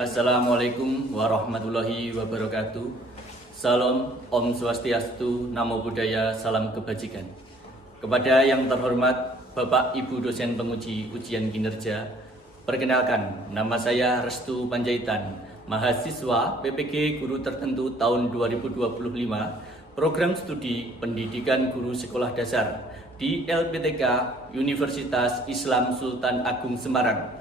Assalamualaikum warahmatullahi wabarakatuh. Salam, Om Swastiastu, Namo Buddhaya, salam kebajikan. Kepada yang terhormat Bapak Ibu dosen penguji ujian kinerja, perkenalkan, nama saya Restu Panjaitan, mahasiswa PPG Guru Tertentu tahun 2025, Program Studi Pendidikan Guru Sekolah Dasar di LPTK Universitas Islam Sultan Agung Semarang,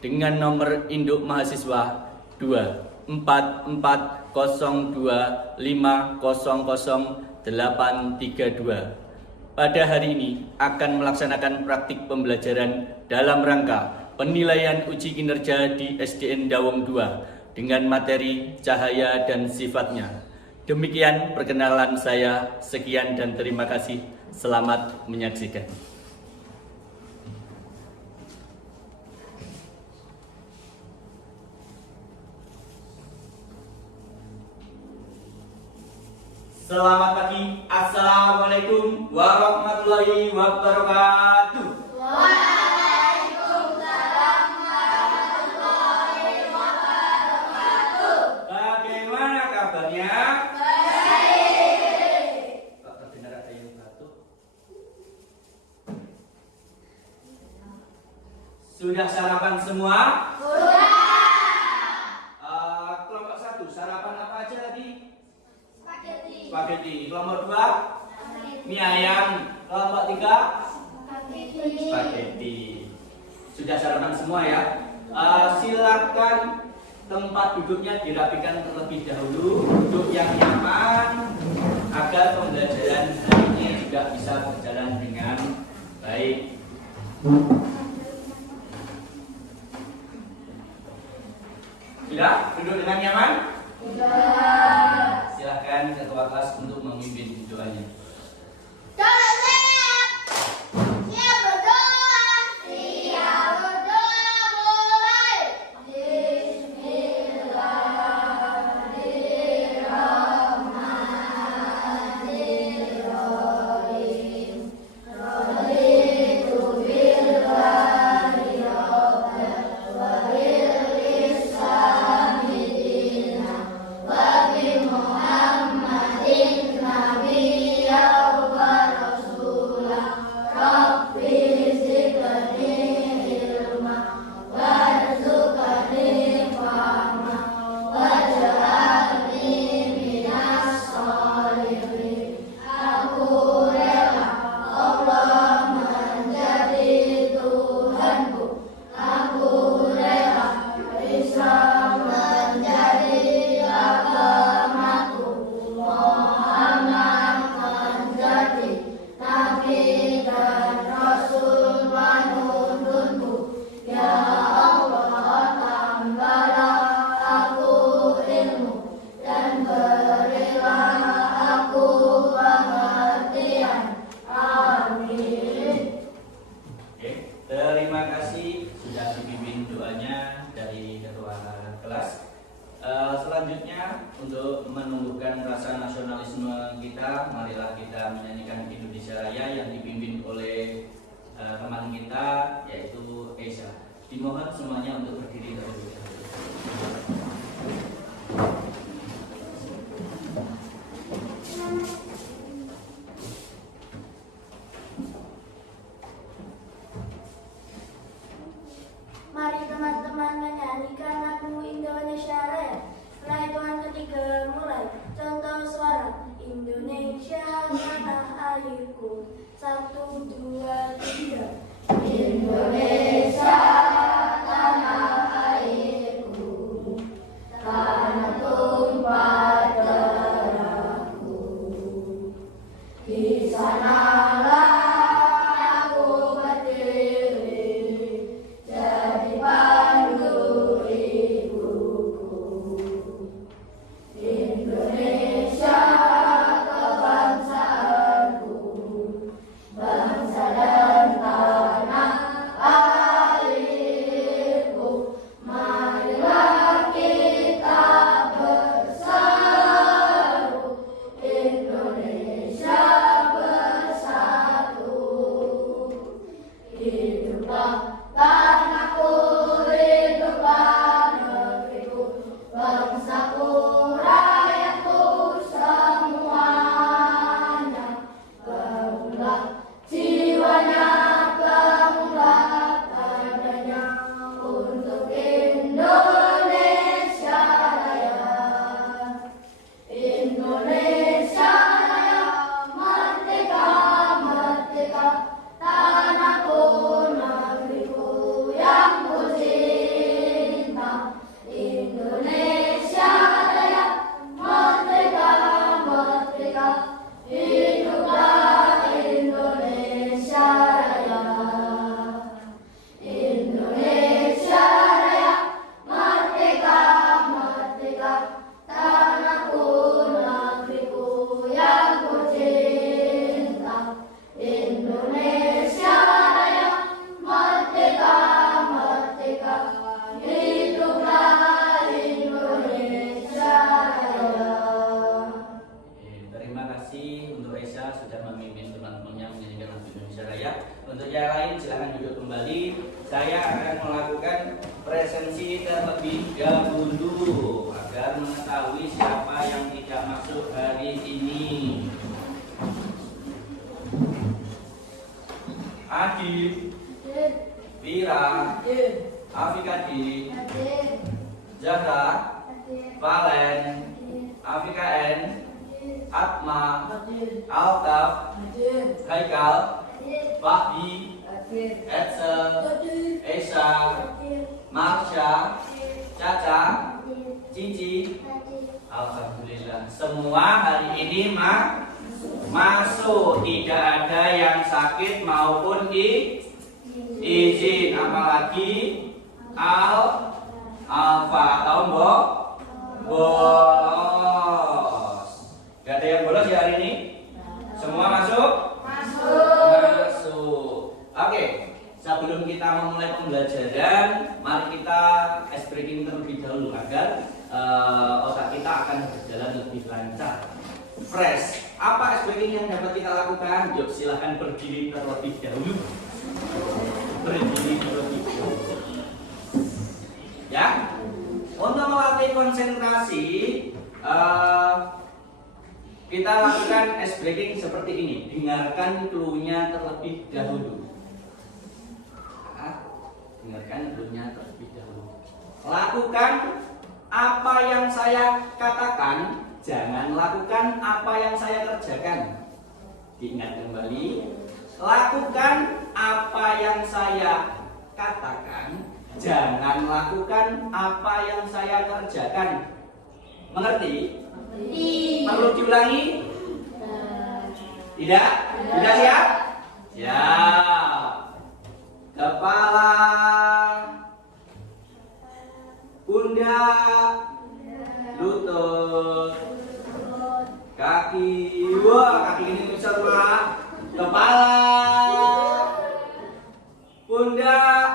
dengan nomor induk mahasiswa 24402500832. Pada hari ini akan melaksanakan praktik pembelajaran dalam rangka penilaian uji kinerja di SDN Dawung 2 dengan materi cahaya dan sifatnya. Demikian perkenalan saya, sekian dan terima kasih. Selamat menyaksikan. Selamat pagi, Assalamualaikum warahmatullahi wabarakatuh. Waalaikumsalam warahmatullahi wabarakatuh. Bagaimana kabarnya? Baik. Pak, terdengar ada yang batuk. Sudah sarapan semua? Sudah. Kelompok 1, sarapan apa aja tadi? Spaghetti. Spaghetti. Kelompok 2, mie ayam. Kelompok 3, spaghetti. Sudah sarapan semua ya? Silakan tempat duduknya dirapikan terlebih dahulu, duduk yang nyaman agar pembelajaran hari ini juga bisa berjalan dengan baik. Sudah duduk dengan nyaman? Sudah. Silakan ketua kelas untuk memimpin doanya. Siap. Siap berdoa. Siap berdoa mulai. Bismillahirrahmanirrahim. Raditu billahi rabban wa bil islami dinan wa bi Muhammadin nabiyyan wa rasulah. Rabbi zidni ilma warzuqni fahma waj'alni minas sholihin. Aku rela Allah menjadi Tuhanku. Aku rela Islam menjadi agamaku. Muhammad menjadi Nabi dan Rasul panuntunku. Ya Allah, tambahlah aku ilmu dan berilah aku pengertian. Amin. Oke, terima kasih sudah dipimpin doanya dari ketua kelas. Selanjutnya untuk menumbuhkan rasa nasionalisme kita, marilah kita menyanyikan Indonesia Raya yang dipimpin oleh teman kita yaitu Esa. Dimohon semuanya untuk berdiri terlebih dahulu. Mari teman-teman menyanyikan lagu Indonesia Raya. Setelah hitungan ketiga mulai. Contoh suara Indonesia tanah airku. 1, 2, 3. Indonesia tanah airku. akan melakukan presensi terlebih dahulu agar mengetahui siapa yang tidak masuk hari ini. Adi, Vira, Afika Di, Zahra, Valen, Afika N, Atma, Altaf, Haikal, Fahdi, Edsel, Esa, Marsha, Caca, Cici. Alhamdulillah, semua hari ini masuk, tidak ada yang sakit maupun izin, apalagi Alfa atau bolos. Gak ada yang bolos ya hari ini? Semua masuk? Masuk. Oke, sebelum kita memulai pembelajaran, mari kita ice breaking terlebih dahulu agar otak kita akan berjalan lebih lancar, fresh. Apa ice breaking yang dapat kita lakukan? Yuk silahkan berdiri terlebih dahulu. Berdiri terlebih dahulu. Ya, untuk melatih konsentrasi, kita lakukan ice breaking seperti ini. Dengarkan clue-nya terlebih dahulu. Dengarkan clue-nya terlebih dahulu. Lakukan apa yang saya katakan. Jangan lakukan apa yang saya kerjakan. Diingat kembali, lakukan apa yang saya katakan. Jangan lakukan apa yang saya kerjakan. Mengerti? Perlu diulangi? Tidak? Tidak siap? Siap. Kepala, pundak, lutut, kaki. Wah, kaki ini bisa semua. Kepala, pundak,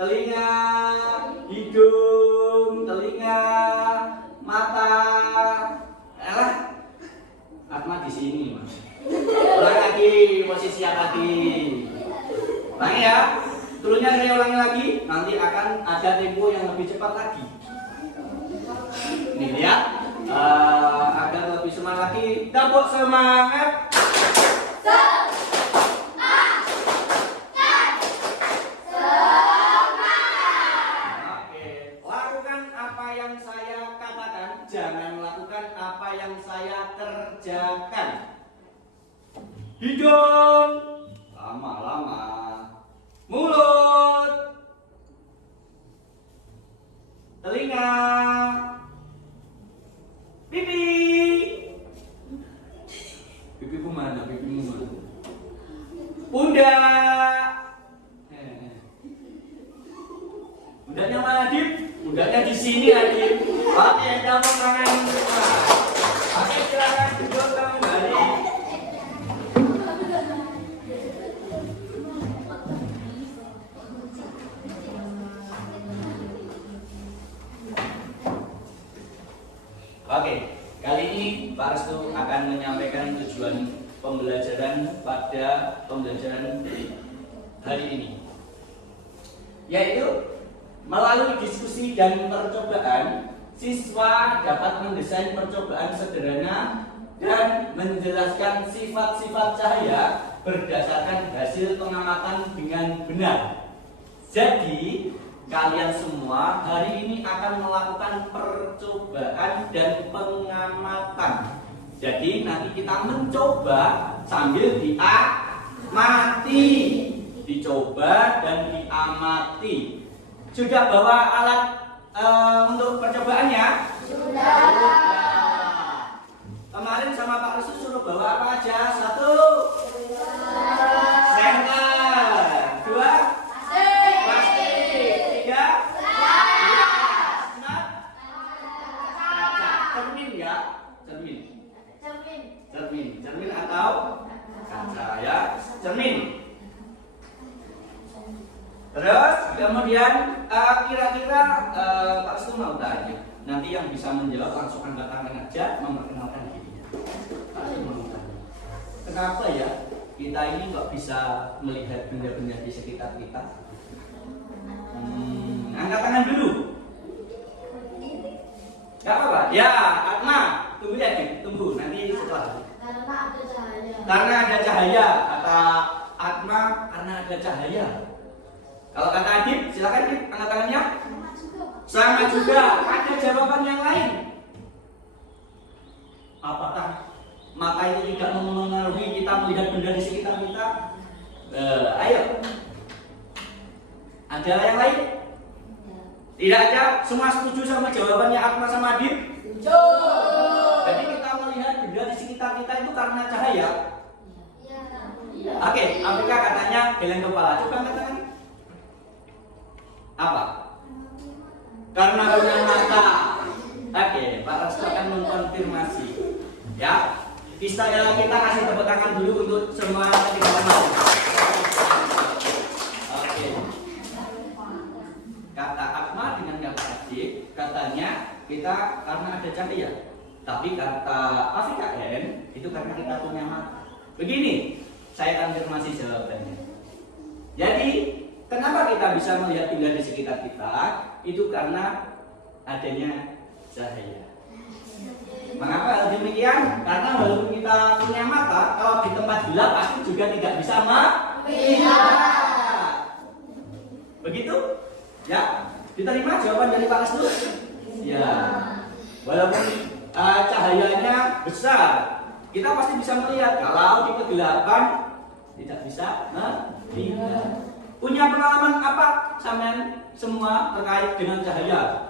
telinga, hidung, telinga, mata. Atma di sini, Mas. Ulang lagi, posisi yang lagi. Ulangi ya. Turunnya saya ulangi lagi, nanti akan ada tempo yang lebih cepat lagi. Ini lihat, agar lebih semangat lagi. Tepuk semangat. Oke, lakukan apa yang saya katakan, jangan melakukan apa yang saya kerjakan. Hidung, lama-lama. Mulut, telinga, pipi. Pipimu mana? Pipimu mana? Pundak. Pundaknya mana, Adib? Pundaknya di sini, Adib. Oke, tepuk tangan semua. Oke, silakan duduk kembali. Oke, kali ini Pak Restu akan menyampaikan tujuan pembelajaran pada pembelajaran hari ini, yaitu melalui diskusi dan percobaan, siswa dapat mendesain percobaan sederhana dan menjelaskan sifat-sifat cahaya berdasarkan hasil pengamatan dengan benar. Jadi, kalian semua hari ini akan melakukan percobaan dan pengamatan. Jadi nanti kita mencoba sambil diamati, dicoba dan diamati. Sudah bawa alat untuk percobaannya? Sudah. Kemarin sama Pak Restu suruh bawa apa aja? 1, senter. 2, cermin atau kaca ya, cermin. Terus kemudian kira-kira Pak Restu mau tanya, nanti yang bisa menjawab langsung angkat tangan aja, memperkenalkan dirinya. Pak Restu mau tanya, kenapa ya kita ini kok bisa melihat benda-benda di sekitar kita? Angkat tangan dulu. Gak apa-apa. Ya, Atma, tunggu ya, tunggu nanti setelah. Karena ada cahaya. Karena ada cahaya, kata Atma, karena ada cahaya. Kalau kata Adib, silakan Adib, angkat tangannya. Sama juga. Ada jawaban yang lain. Apakah mata itu tidak mempengaruhi kita melihat benda di sekitar kita? Ayo. Ada yang lain? Tidak ada? Semua setuju sama jawabannya Atma sama Adib? Setuju. Jadi kita melihat benda di sekitar kita itu karena cahaya? Iya. Oke, Afrika katanya geleng kepala. Coba katakan. Apa? Karena punya mata. Oke, Pak Rasto akan mengkonfirmasi. Ya, kita kasih tepuk tangan dulu untuk semua ketiga teman. Oke. Kata Atma dengan kata Adib, katanya kita karena ada cahaya. Tapi kata Afrika N itu karena kita punya mata. Begini, saya konfirmasi jawabannya. Jadi, kenapa kita bisa melihat benda di sekitar kita? Itu karena adanya cahaya. Mengapa hal demikian? Karena walaupun kita punya mata, kalau di tempat gelap pasti juga tidak bisa melihat. Begitu? Ya, diterima jawaban dari Pak Restu? Ya. Walaupun cahayanya besar, kita pasti bisa melihat. Kalau di kegelapan tidak bisa melihat. Punya pengalaman apa sampean semua terkait dengan cahaya?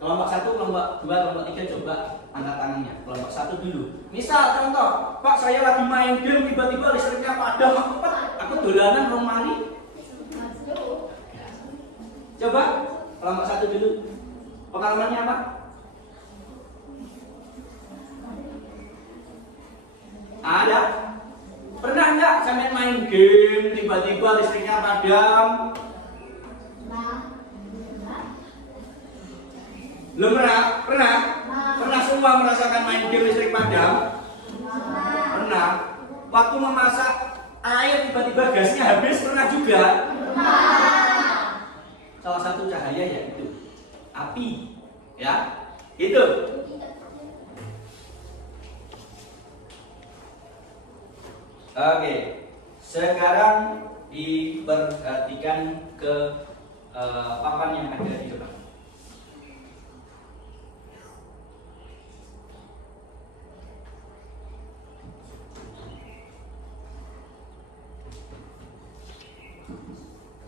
Kelompok 1, kelompok 2, kelompok 3 coba angkat tangannya. Kelompok 1 dulu. Misal contoh, Pak saya lagi main game tiba-tiba listriknya padam, aku dolanan romari. Coba kelompok 1 dulu. Pengalamannya apa? Ada? Pernah enggak sampean main game tiba-tiba listriknya padam? Belum pernah? Pernah? Pernah semua merasakan main game listrik padam? Pernah. Waktu memasak air tiba-tiba gasnya habis, pernah juga? Salah satu cahaya yaitu api, ya. Itu. Oke. Sekarang diperhatikan ke papan yang ada di depan.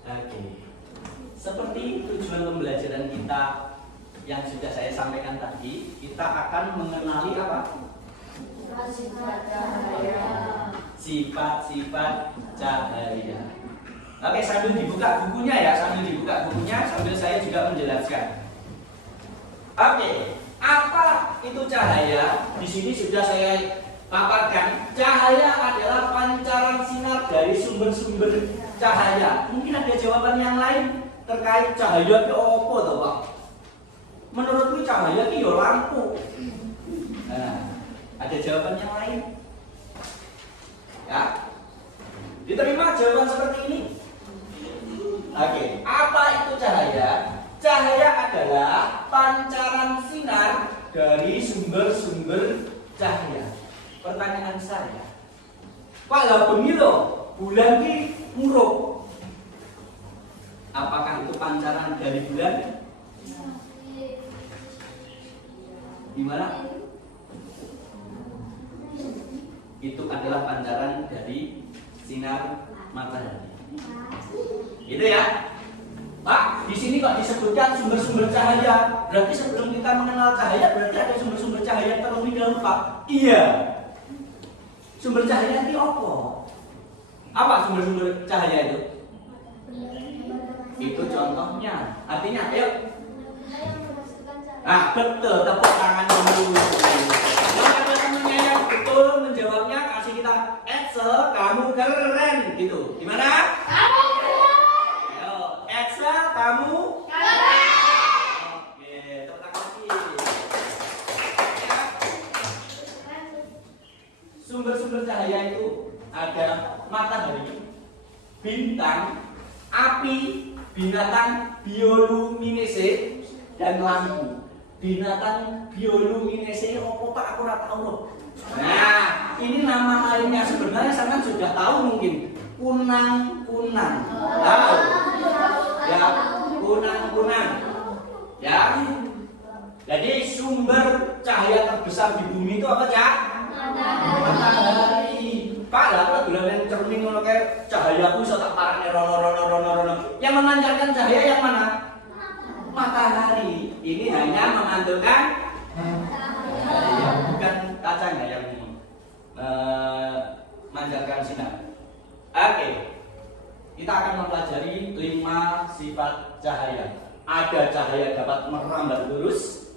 Oke. Seperti tujuan pembelajaran kita yang sudah saya sampaikan tadi, kita akan mengenali apa? Sifat-sifat cahaya. Oke, sambil dibuka bukunya ya, sambil saya juga menjelaskan. Oke, apa itu cahaya? Di sini sudah saya paparkan. Cahaya adalah pancaran sinar dari sumber-sumber cahaya. Mungkin ada jawaban yang lain terkait cahaya itu apa toh, Pak? Menurutku cahaya itu ya lampu. Nah, ada jawaban yang lain? Ya. Diterima jawaban seperti ini? Oke, apa itu cahaya? Cahaya adalah pancaran sinar dari sumber-sumber cahaya. Pertanyaan saya, Pak lah bengi loh, bulan ini muruk. Apakah itu pancaran dari bulan? Gimana? Itu adalah pancaran dari sinar matahari. Itu ya, Pak. Di sini kok disebutkan sumber-sumber cahaya. Berarti sebelum kita mengenal cahaya, berarti ada sumber-sumber cahaya terlebih dahulu, Pak. Iya. Sumber cahaya itu apa? Apa sumber-sumber cahaya itu? Itu contohnya. Artinya, ayo. Nah, betul. Tepuk tangan dulu. Kalau ada temennya yang betul menjawabnya, kasih kita Excel, kamu keren gitu. Gimana? Kamu keren. Ayo, Excel, kamu keren. Oke, tepuk tangan lagi. Sumber-sumber cahaya itu ada bintang, api, binatang bioluminescent, dan lampu. Binatang bioluminescent apa Pak? Aku ora tahu loh. Nah, ini nama lainnya sebenarnya sangat sudah tahu mungkin. Kunang-kunang. Tahu? Ya, kunang-kunang. Ya. Jadi sumber cahaya terbesar di bumi itu apa, Cak? Matahari. Pak, lah kok dolan cermin ngono kae cahayaku iso tak parane rono. Yang memancarkan cahaya yang mana? Matahari. Ini hanya memantulkan cahaya, bukan kacanya yang memancarkan sinar. Oke. Kita akan mempelajari 5 sifat cahaya. Ada cahaya dapat merambat lurus,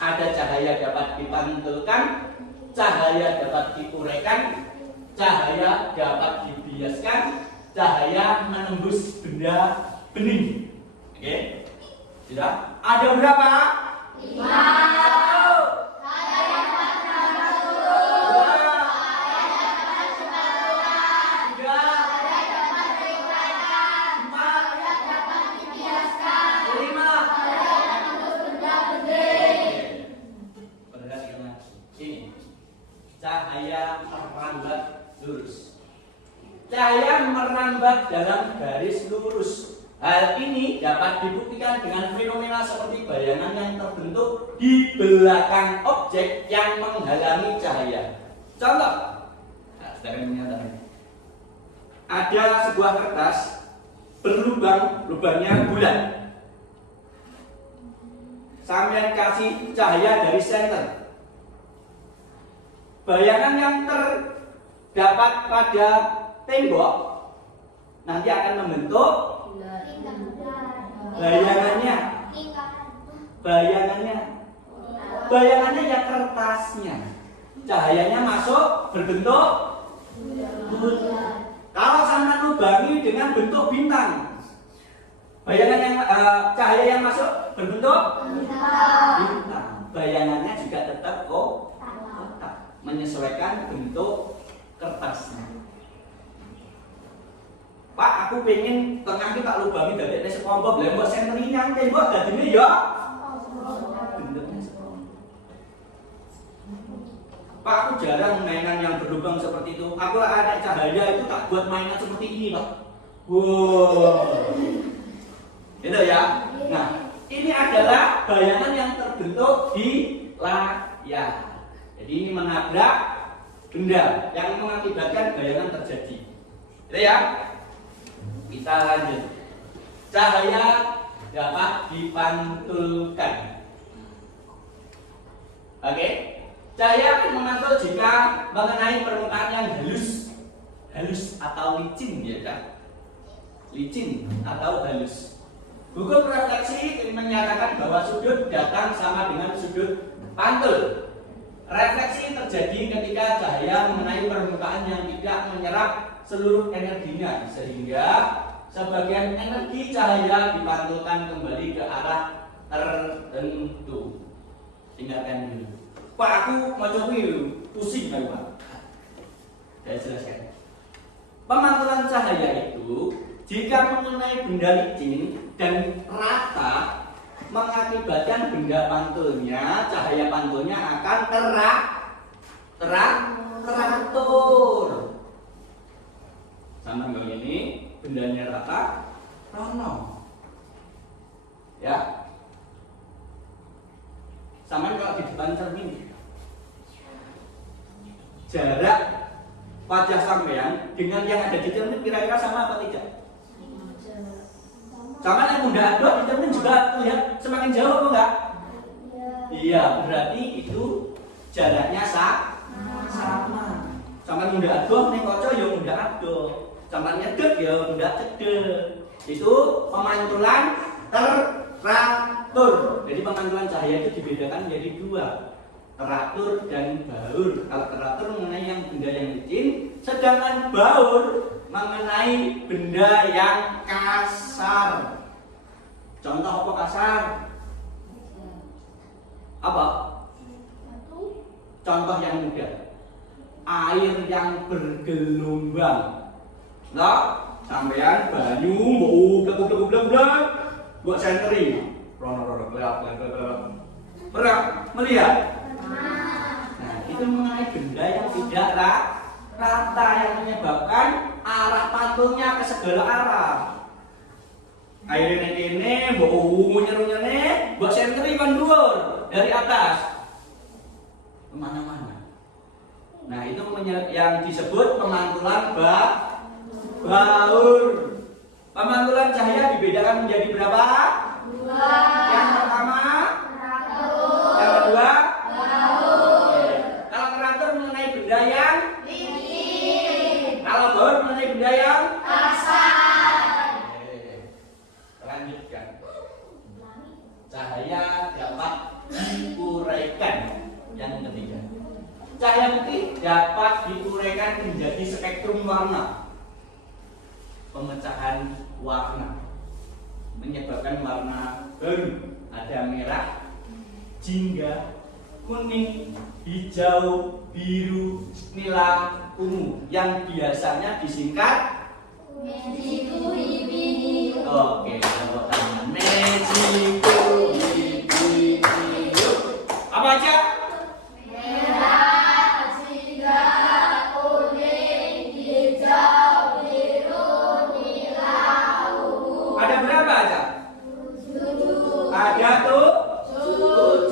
ada cahaya dapat dipantulkan, cahaya dapat diuraikan, cahaya dapat dibiaskan, cahaya menembus benda bening. Oke? Sudah? Ada berapa? 5. Cahaya merambat lurus. Cahaya merambat dalam garis lurus. Hal ini dapat dibuktikan dengan fenomena seperti bayangan yang terbentuk di belakang objek yang menghalangi cahaya. Contoh, ada sebuah kertas berlubang, lubangnya bulat. Sampai kasih cahaya dari senter. Bayangan yang terdapat pada tembok nanti akan membentuk bayangannya ya kertasnya. Cahayanya masuk berbentuk bulat. Kalau sama lubangi dengan bentuk bintang, bayangan yang cahaya yang masuk berbentuk bintang. Bayangannya juga tetap kotak, menyesuaikan bentuk kertasnya. Pak, aku pengen tengah kita lubangi dari sekelompok lembok sentri yang tembok dadine ya bentuknya sekelompok. Pak, aku jarang mainan yang berlubang seperti itu. Aku ada cahaya itu tak buat mainan seperti ini, Pak. Wow, itu ya. Nah, ini adalah bayangan yang terbentuk di layar. Jadi ini menabrak benda yang mengakibatkan bayangan terjadi. Itu ya. Kita lanjut. Cahaya dapat dipantulkan. Oke. Cahaya akan memantul jika mengenai permukaan yang halus atau licin, ya kan? Licin atau halus. Hukum refleksi menyatakan bahwa sudut datang sama dengan sudut pantul. Refleksi terjadi ketika cahaya mengenai permukaan yang tidak menyerap seluruh energinya, sehingga sebagian energi cahaya dipantulkan kembali ke arah tertentu. Tinggalkan dulu. Pak, aku mau coba pusing kan, Pak? Saya jelaskan. Pemantulan cahaya itu jika mengenai benda licin dan rata mengakibatkan benda pantulnya, cahaya pantulnya akan teratur. Sama dengan ini, bendanya rata, rono. Ya. Sama kalau di depan cermin, jarak wajah sampean dengan yang ada di cermin kira-kira sama apa tidak? Sama yang muda adoh di cermin juga lihat semakin jauh apa enggak? Iya, berarti itu jaraknya sama. Sama muda adoh ning kaca ya muda adoh. Sama nyedek ya muda cedek. Itu pemantulan teratur. Jadi pemantulan cahaya itu dibedakan menjadi 2, teratur dan baur. Kalau teratur mengenai yang benda yang licin, sedangkan baur mengenai benda yang kasar. Contoh apa kasar? Apa? Contoh yang mudah. Air yang bergelombang. Loh, sampean banyu mbok ublek-ublek buat sentri. Rono-rono kelap. Pernah melihat? Nah, itu mengenai benda yang tidak rata yang menyebabkan arah pantulnya ke segala arah. Airnya ini mbok nyeru-nyene, mbok sentri kan dhuwur dari atas kemana-mana. Nah, itu yang disebut pemantulan baur. Pemantulan cahaya dibedakan menjadi berapa? 2. Yang pertama, rangkul. Yang kedua, baur. Kalau ngerantur mengenai benda yang licin. Kalau baur mengenai benda yang kasar. Lanjutkan. Cahaya dapat diuraikan. Yang ketiga, cahaya putih dapat diuraikan menjadi spektrum warna. Pemecahan warna menyebabkan warna baru. Ada merah, jingga, kuning, hijau, biru, nila, ungu yang biasanya disingkat Mejiku Hibini. Oke, tepuk tangan. Mejiku Hibini. Apa aja? Merah, jingga, kuning, hijau, biru, nila, ungu. Ada berapa aja? 7. Ada tuh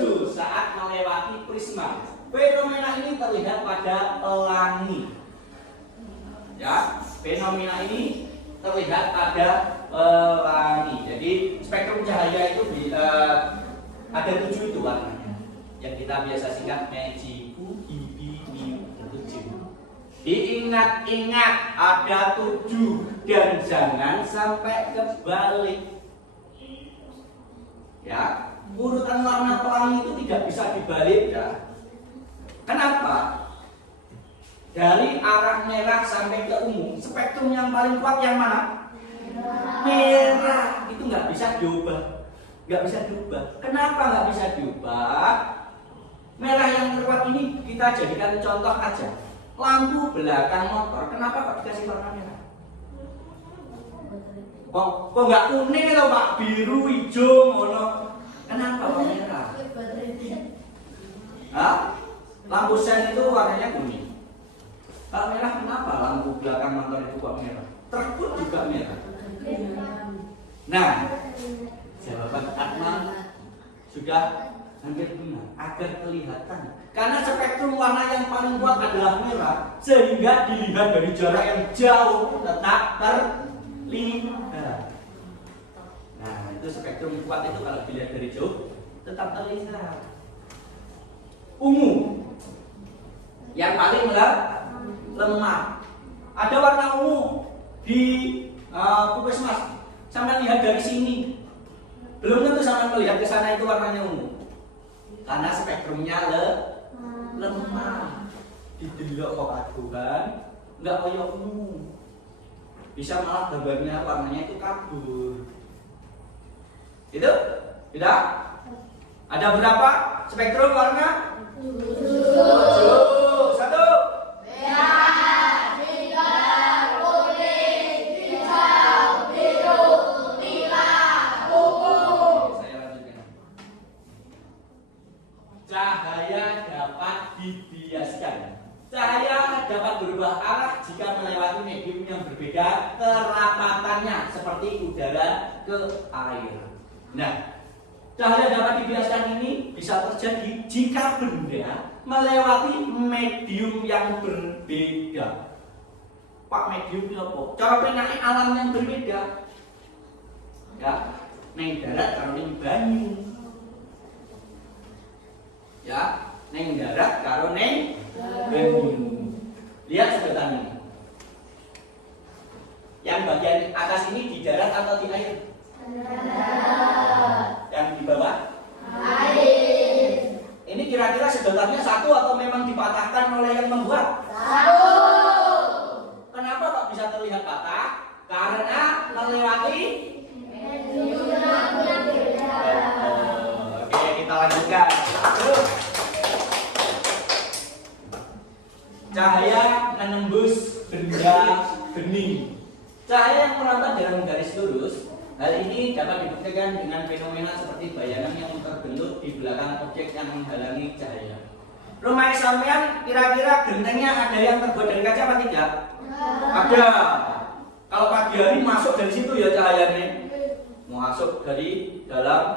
7 saat melewati prisma. Fenomena ini terlihat pada pelangi. Ya, fenomena ini terlihat pada pelangi. Jadi spektrum cahaya itu ada 7 itu warnanya. Yang kita biasa singkat Mejiku Hibini 7. Diingat-ingat ada 7 dan jangan sampai kebalik. Ya, urutan warna pelangi itu tidak bisa dibalik ya. Kenapa? Dari arah merah sampai ke ungu, spektrum yang paling kuat yang mana? Merah. Itu nggak bisa diubah. Nggak bisa diubah. Kenapa nggak bisa diubah? Merah yang terkuat ini kita jadikan contoh aja. Lampu belakang motor, kenapa kok dikasih warna merah? Kok nggak kuning atau Pak? Biru, hijau, ngono. Kenapa kok merah? Hah? Lampu sen itu warnanya kuning. Kalau merah kenapa lampu belakang motor itu kok merah? Truk pun juga merah. Nah, jawaban Atman sudah hampir benar. Agar kelihatan. Karena spektrum warna yang paling kuat adalah merah, sehingga dilihat dari jarak yang jauh tetap terlihat. Nah, itu spektrum kuat itu kalau dilihat dari jauh tetap terlihat. Ungu yang paling lemah. Ada warna ungu di puskesmas. Sampai lihat dari sini, belum tentu sampai melihat ke sana itu warnanya ungu. Karena spektrumnya lemah. Didelok kok aku kan, nggak koyo ungu. Bisa malah gambarnya warnanya itu kabur. Itu? Tidak? Ada berapa spektrum warna? 7. 1. Merah, jingga, kuning, hijau, biru, nila, ungu. Saya lanjutkan. Cahaya dapat dibiaskan. Cahaya dapat berubah arah jika melewati medium yang berbeda kerapatannya, seperti udara ke air. Nah, cahaya dapat dibiaskan ini bisa terjadi jika benda melewati medium yang berbeda. Pak, medium itu apa? Cara pengenai alam yang berbeda. Ya, neng darat karo neng banyu. Ya, neng darat karo neng banyu. Lihat sedotan ini. Yang bagian atas ini di darat atau di air? Yang di bawah? Air. Ini kira-kira sedotannya satu atau memang dipatahkan oleh yang membuat? Satu. Kenapa kok bisa terlihat patah? Karena melewati Medium yang berbeda. Oke, kita lanjutkan. Terus. Cahaya menembus benda bening. Cahaya yang merambat dalam garis lurus, hal ini dapat dibuktikan dengan fenomena seperti bayangan yang terbentuk di belakang objek yang menghalangi cahaya. Rumah sampean kira-kira gentengnya ada yang terbuat dari kaca apa tidak? Ada. Kalau pagi hari masuk dari situ ya cahayanya. Masuk dari dalam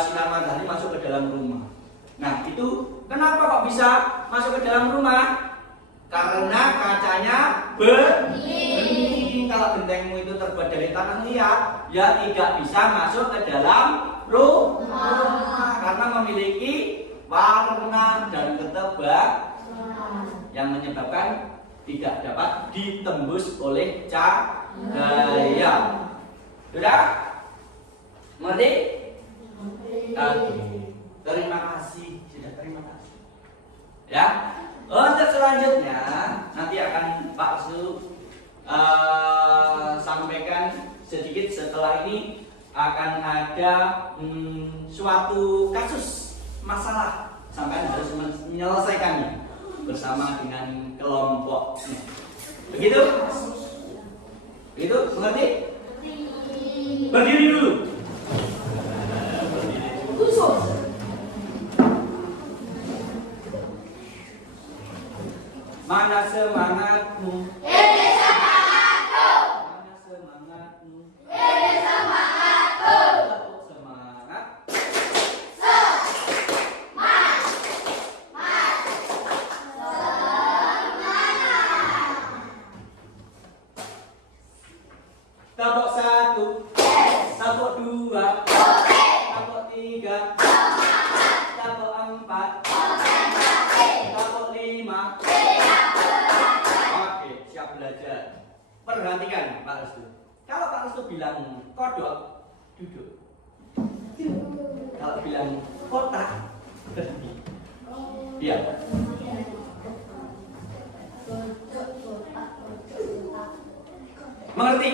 sinar matahari masuk ke dalam rumah. Nah, itu kenapa kok bisa masuk ke dalam rumah? Karena kacanya bening. Kalau gentengmu itu terbuat dari tanah liat, ya tidak bisa masuk ke dalam rumah karena memiliki warna dan ketebalan yang menyebabkan tidak dapat ditembus oleh cahaya. Sudah? Mengerti? Oke. Terima kasih. Sudah, terima kasih. Ya. Untuk selanjutnya nanti akan Pak Su sampaikan sedikit setelah ini akan ada suatu kasus masalah sampai harus menyelesaikannya bersama dengan kelompoknya. Begitu? Begitu? Mengerti? Berdiri dulu. Mana semangatmu? Ini semangatku. Mana semangatmu? Ini semangatku. Tepuk semangat. Tepuk satu. Tepuk dua. Tepuk tiga. Tepuk empat. Tepuk lima. Oke, siap belajar. Perhatikan Pak Restu. Kalau Pak Restu bilang kodok, duduk. Kalau bilang kotak, berhenti. Iya. Mengerti?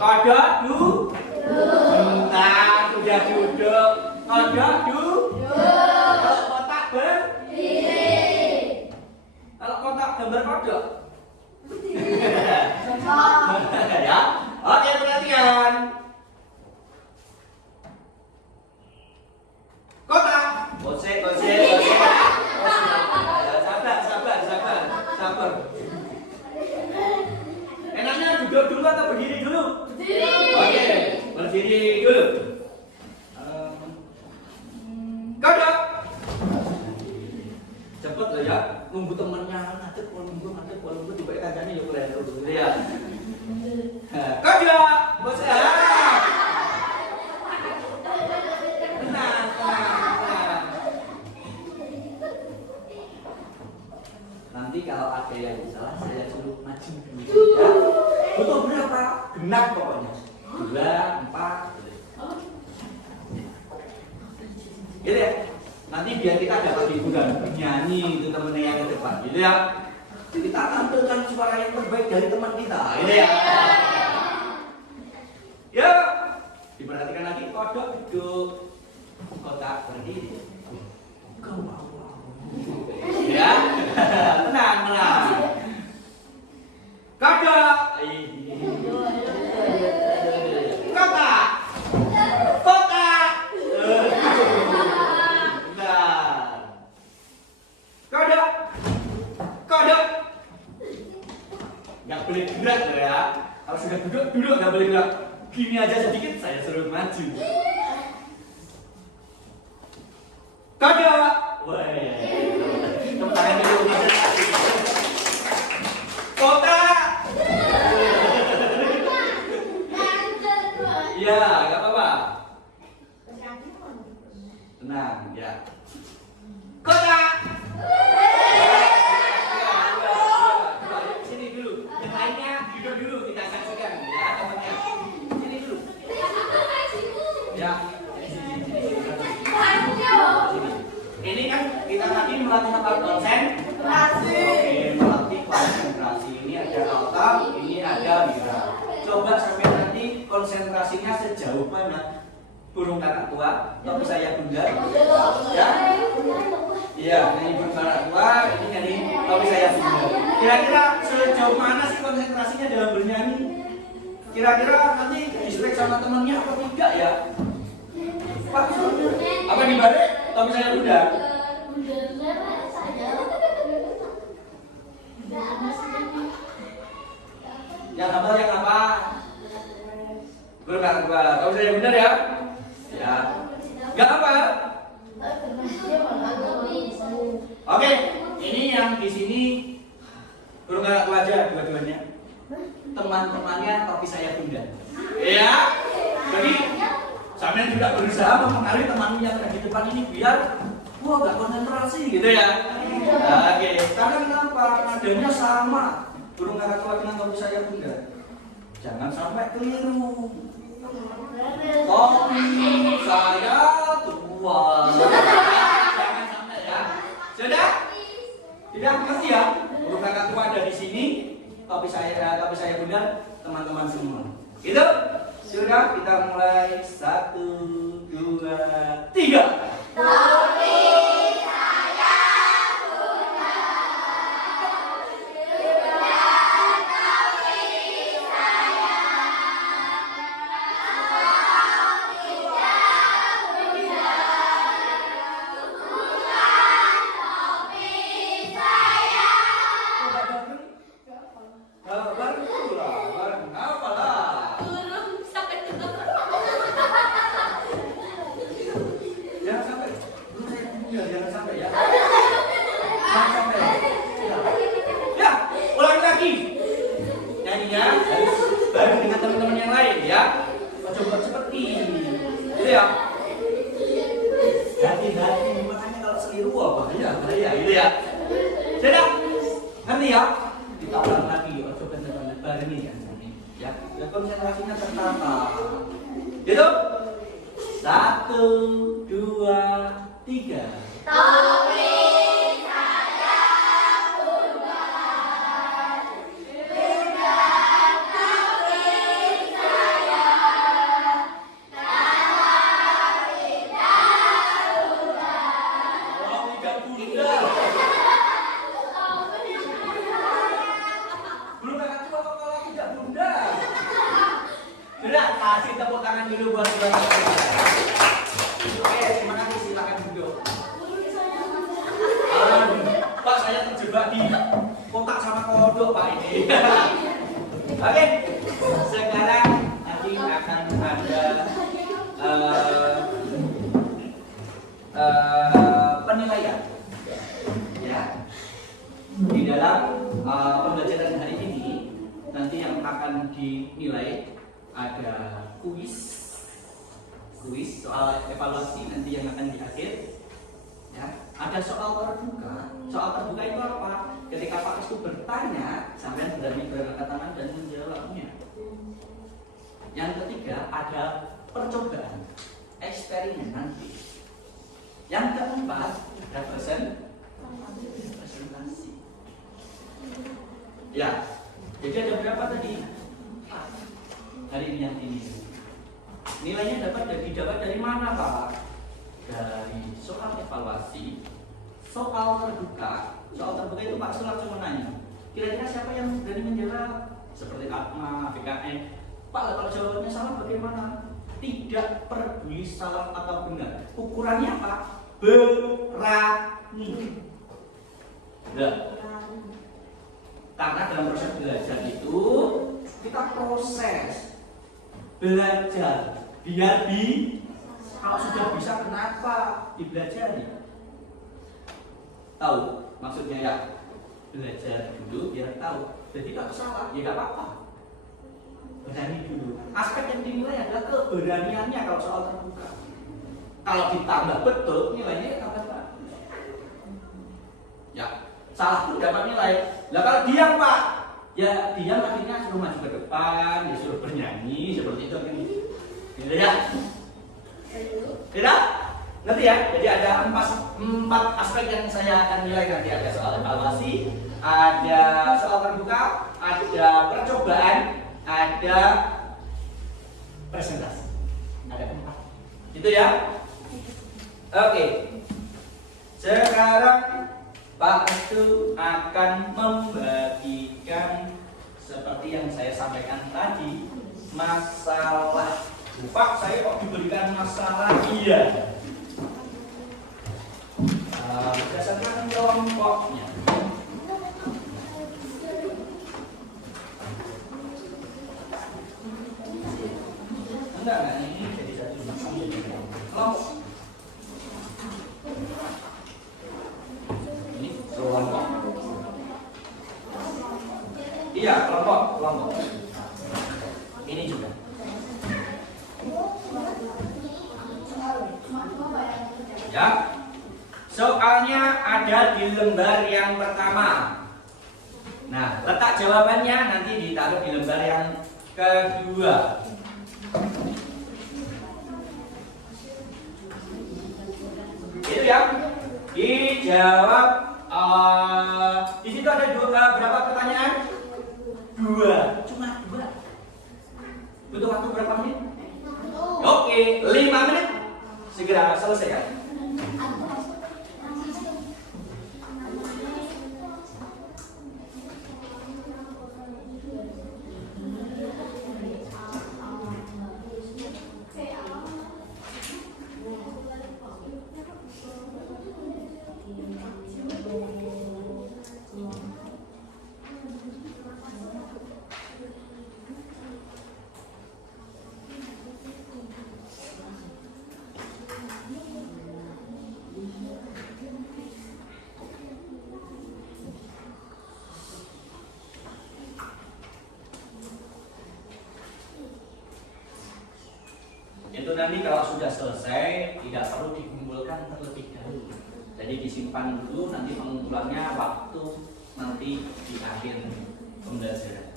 Kodok Nah, sudah duduk. Kodok Kalau kotak Kalau kotak gambar kodok. Ya. Oke, perhatian. Kotak. Kose. Sabar. Enaknya duduk dulu atau berdiri dulu? Oke, berdiri dulu. Kodok. Cepet lah ya, nunggu temennya ngadep, nunggu tiba kancane ya keren gitu ya. Kodok, bos Tenang. Nanti kalau ada yang salah saya suruh maju dulu ya. Butuh berapa? Genap pokoknya. 2, 4 gitu ya. Nanti biar kita dapat hiburan bernyanyi itu temennya yang ke depan gitu ya. Kita tampilkan suara yang terbaik dari teman kita gitu ya. Ya, diperhatikan lagi. Kodok duduk, kotak berdiri. Kau mau ya. Tenang. Kodok kotak. Kodok nggak boleh gerak ya. Kalau sudah duduk nggak boleh gerak. Gini aja sedikit saya suruh maju. Kodok. Tepuk tangan dulu. Kotak. Ya, nggak apa-apa. Tenang ya. Kotak. Sini dulu. Yang lainnya duduk dulu kita saksikan ya temannya. Sini dulu. Ya. Ini kan kita tadi melatih apa konsentrasi. Oke, melatih konsentrasi. Ini ada alta, ini ada mira. Coba sampai nanti konsentrasinya sejauh mana? Burung kakak tua, tapi saya bunda. Ya? Iya, ini burung kakak tua, ini tapi saya bunda. Kira-kira sejauh mana sih konsentrasinya dalam bernyanyi? Kira-kira nanti distrek sama temannya apa tidak ya? Pak, apa dibalik? Tapi saya udah. Yang apa? Yang apa? Benar, kalau saya benar ya? Ya. Gak apa? Oke, ini yang di sini burung gagak tua aja dua-duanya. Teman-temannya tapi saya tunda. Ya. Jadi sampean juga berusaha mempengaruhi teman yang ada di depan ini biar gak konsentrasi gitu ya. Oke, karena kenapa? Nadanya sama. Burung gagak tua dengan tapi saya tunda. Jangan sampai keliru. Kopi saya tua. Jangan sampai ya. Sudah? Tidak ngerti ya? Burung gagak tua ada di sini, tapi saya benar teman-teman semua. Gitu? Sudah, kita mulai 1, 2, 3. Tapi hati-hati, makanya kalau seliru apa ya, gitu ya. Sudah, ngerti ya? Kita ulang lagi, coba bareng ya, ya. Konsentrasinya tertata. Gitu? 1, 2, 3. tapi kasih tepuk tangan dulu buat Bapak. Oke, terima kasih, silakan duduk. Pak, saya terjebak di kotak sama kodok Pak ini. Oke, sekarang nanti akan ada penilaian, ya. Di dalam pembelajaran hari ini nanti yang akan dinilai ada kuis soal evaluasi nanti yang akan di akhir, ya. Ada soal terbuka itu apa? Ketika Pak itu bertanya, sampai berani berangkat tangan dan menjawabnya. Yang ketiga ada percobaan, eksperimen nanti. Yang keempat ada presentasi. Ya, jadi ada berapa tadi? Hari ini yang ini. Nilainya dapat dari mana Pak? Dari soal evaluasi, soal terbuka. Soal terbuka itu Pak Sulap cuma nanya, kira-kira siapa yang berani menjawab? Seperti Atma, BKN. Pak, kalau jawabannya salah bagaimana? Tidak peduli salah atau benar. Ukurannya apa? Berani. Nah, karena dalam proses belajar itu kita proses belajar biar kalau sudah bisa kenapa dipelajari? Tahu maksudnya ya? Belajar dulu biar tahu. Jadi kalau salah ya nggak apa-apa. Berani dulu. Aspek yang dinilai adalah keberaniannya kalau soal terbuka. Kalau ditambah betul nilainya tambah bagus. Ya, salah pun dapat nilai. Lah kalau diam Pak, ya diam akhirnya suruh maju ke depan, disuruh bernyanyi seperti itu kan. Gitu ya. Tidak? Ngerti ya? Jadi ada empat aspek yang saya akan nilai nanti. Ada soal evaluasi, ada soal terbuka, ada percobaan, ada presentasi. Ada 4. Gitu ya? Oke. Sekarang Pak Astu akan membagikan seperti yang saya sampaikan tadi, masalah. Pak, saya kok diberikan masalah? Iya. Berdasarkan kelompoknya. Enggak, ini jadi satu kelompok. Ini kelompok. Iya, kelompok. Ini juga. Ya. Soalnya ada di lembar yang pertama. Nah, letak jawabannya nanti ditaruh di lembar yang kedua. Itu ya. Dijawab. Di situ ada berapa pertanyaan? 2. Cuma 2. Butuh waktu berapa menit? Oke, 5 menit. Segera selesai. Itu nanti kalau sudah selesai tidak perlu dikumpulkan terlebih dahulu. Jadi disimpan dulu, nanti pengumpulannya waktu nanti di akhir pembelajaran.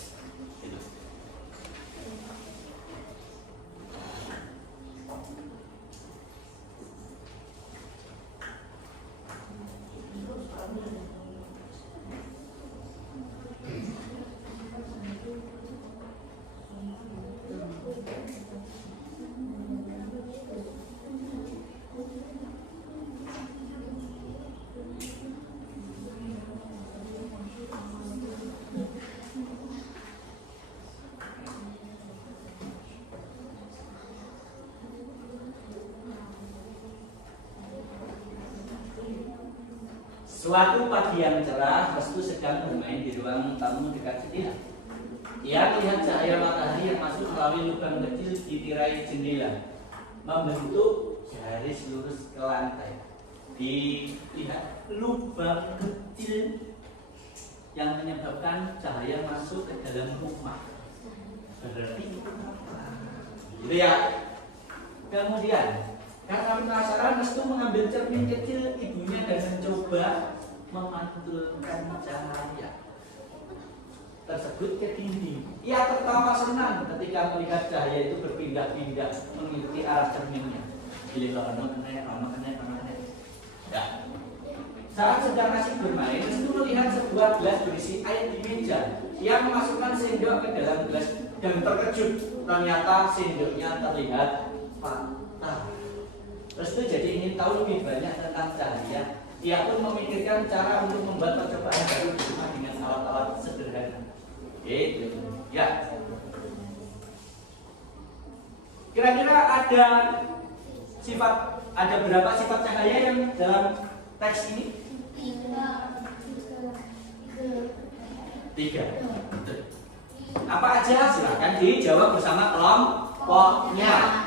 Gitu. Suatu pagi yang cerah, Restu sedang bermain di ruang tamu dekat jendela. Ia melihat cahaya matahari yang masuk melalui lubang kecil di tirai jendela, membentuk garis lurus ke lantai. Dilihat lubang kecil yang menyebabkan cahaya masuk ke dalam rumah. Berarti gitu ya. Kemudian karena penasaran, Restu mengambil cermin kecil ibunya dan mencoba memantulkan cahaya tersebut ke dinding. Ia tertawa senang ketika melihat cahaya itu berpindah-pindah mengikuti arah cerminnya. Ya. Saat sedang asik bermain, Restu melihat sebuah gelas berisi air di meja. Ia memasukkan sendok ke dalam gelas dan terkejut. Ternyata sendoknya terlihat patah. Restu jadi ingin tahu lebih banyak tentang cahaya. Ia pun memikirkan cara untuk membuat percobaan baru di rumah dengan alat-alat sederhana. Gitu. Ya. Kira-kira ada berapa sifat cahaya yang dalam teks ini? 3. Apa aja? Silakan dijawab bersama kelompoknya.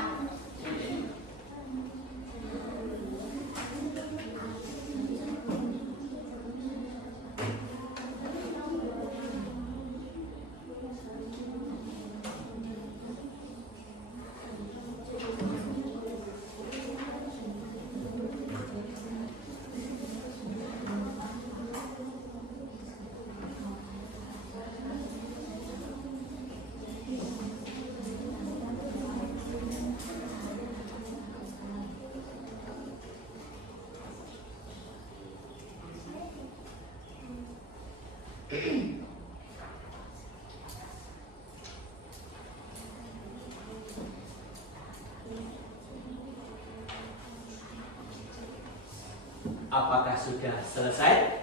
Apakah sudah selesai?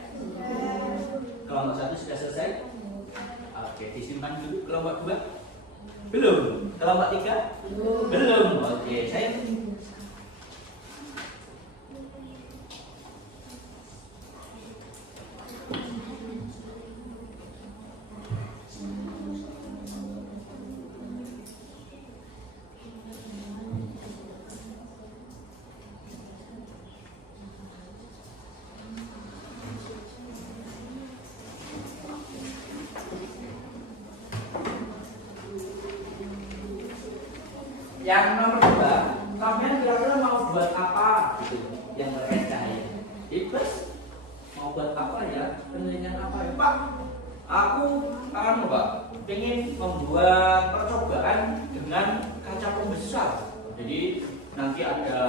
Kelompok 1 sudah selesai? Oke. Oke, disimpan dulu. Kelompok 2? Belum. Kelompok 3? Belum. Oke, saya yang nomor 2, kalian kira-kira mau buat apa gitu? Yang terkait cahaya. Bebas. Mau buat apa ya? Penelitian apa ya, Pak? Aku Pak, ingin membuat percobaan dengan kaca pembesar. Jadi nanti ada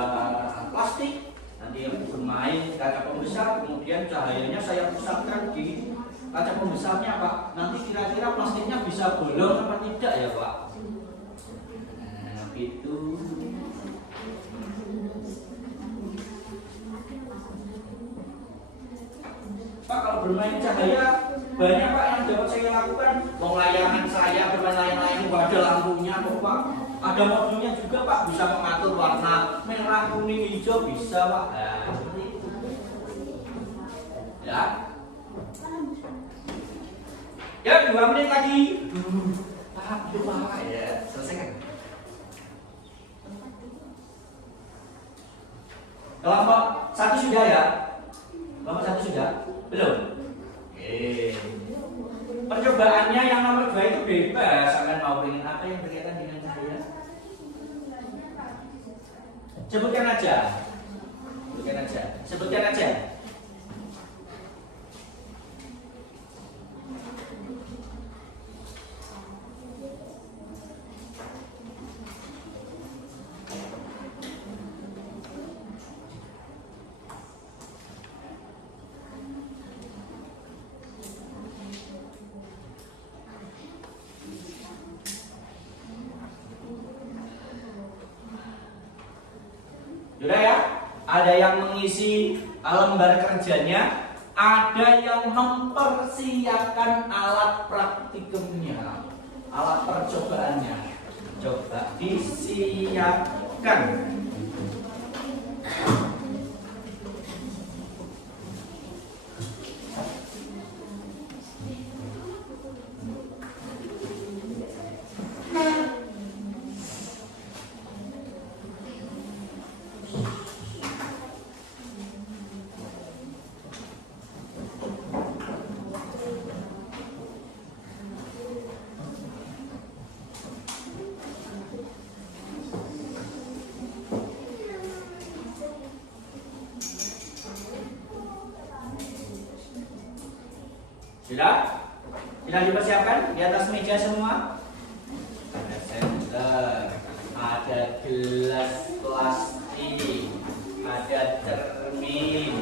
plastik, nanti yang bermain kaca pembesar, kemudian cahayanya saya pusatkan di kaca pembesarnya, Pak. Nanti kira-kira plastiknya bisa bolong apa tidak ya, Pak? Itu Pak, kalau bermain cahaya banyak Pak yang dapat saya lakukan. Layangan saya bermain layang-layang ada lampunya kok Pak. Ada modulnya juga Pak, bisa mengatur warna merah, kuning, hijau bisa Pak. Nah, seperti itu. Ya. Ya, 2 menit lagi. Pak, ya, selesaikan. Kelompok 1 sudah ya? Kelompok 1 sudah? Belum? Percobaannya yang nomor 2 itu bebas. Akan mau ingin apa yang berkaitan dengan cahaya? Sebutkan aja. Sebutkan aja. Sudah ya? Ada yang mengisi lembar kerjanya, ada yang mempersiapkan alat praktikumnya, alat percobaannya. Coba disiapkan. Sudah? Sudah dipersiapkan di atas meja semua? Ada senter, ada gelas plastik, ada cermin.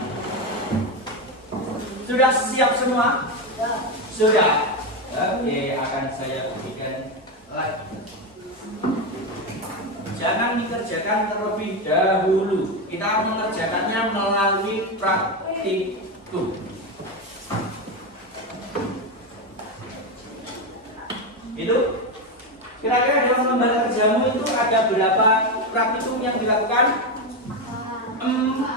Sudah siap semua? Sudah. Oke, akan saya berikan lagi. Jangan dikerjakan terlebih dahulu. Kita mengerjakannya melalui praktikum. Itu kira-kira dalam lembar kerjamu itu ada berapa praktikum yang dilakukan? 4.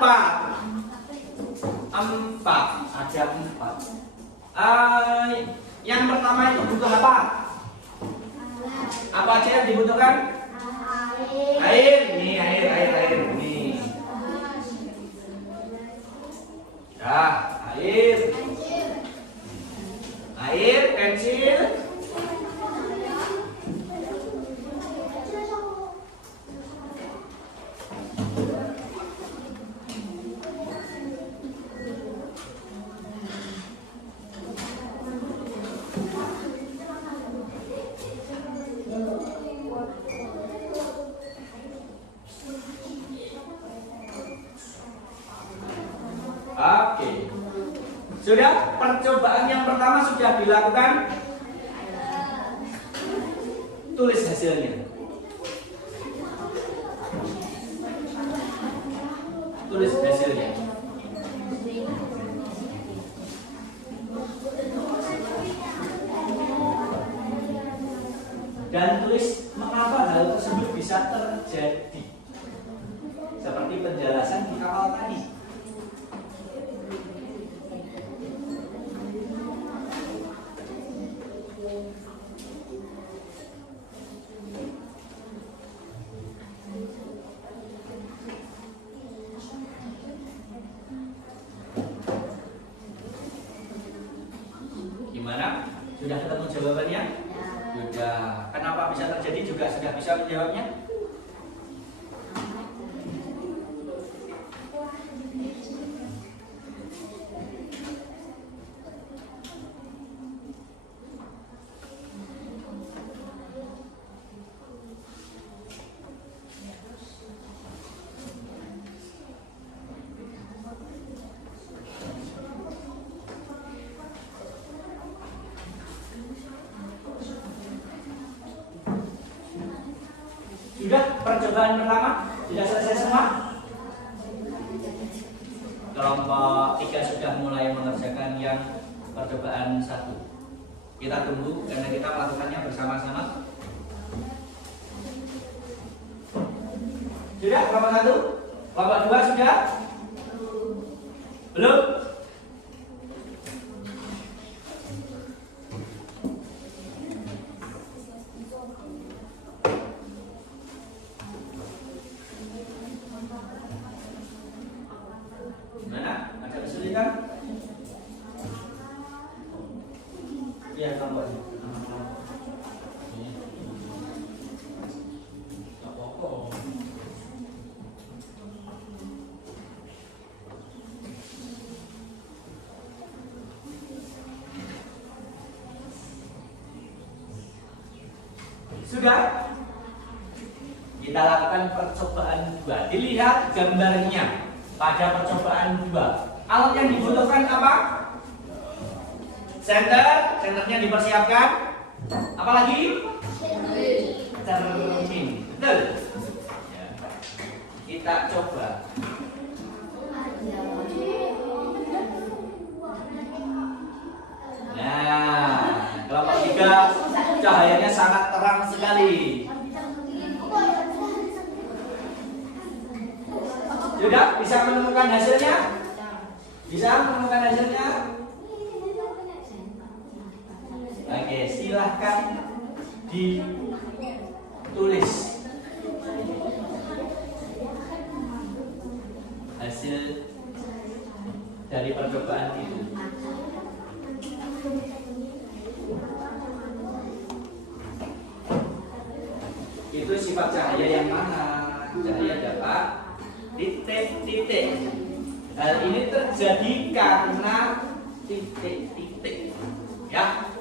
Ada 4. Yang pertama itu butuh apa? Apa aja yang dibutuhkan? Air. Nih, air. Nih. Ya, air, pensil. Oke. Sudah, percobaan yang pertama sudah dilakukan. Tulis hasilnya. Tulis hasilnya. terjadi. Seperti penjelasan di awal tadi. Gimana? Sudah ketemu jawabannya? Sudah. Kenapa bisa terjadi juga sudah bisa menjawabnya? Sudah percobaan pertama? Sudah selesai semua? Kelompok 3 sudah mulai mengerjakan yang percobaan 1. Kita tunggu karena kita melakukannya bersama-sama. Sudah kelompok 1? Kelompok 2 sudah? Belum? Iya, kelompok. Sudah? Kita lakukan percobaan 2. Dilihat gambarnya pada percobaan 2. Alat yang dibutuhkan apa? Senternya dipersiapkan. Apalagi? Cermin. Betul. Ya. Kita coba. Nah, kelompok 3 cahayanya sangat terang sekali. Sudah bisa menemukan hasilnya? Bisa menemukan hasilnya? Oke, silahkan ditulis hasil dari percobaan itu. Itu sifat cahaya yang mana? Cahaya dapat titik-titik. Hal ini terjadi karena titik-titik. Ya.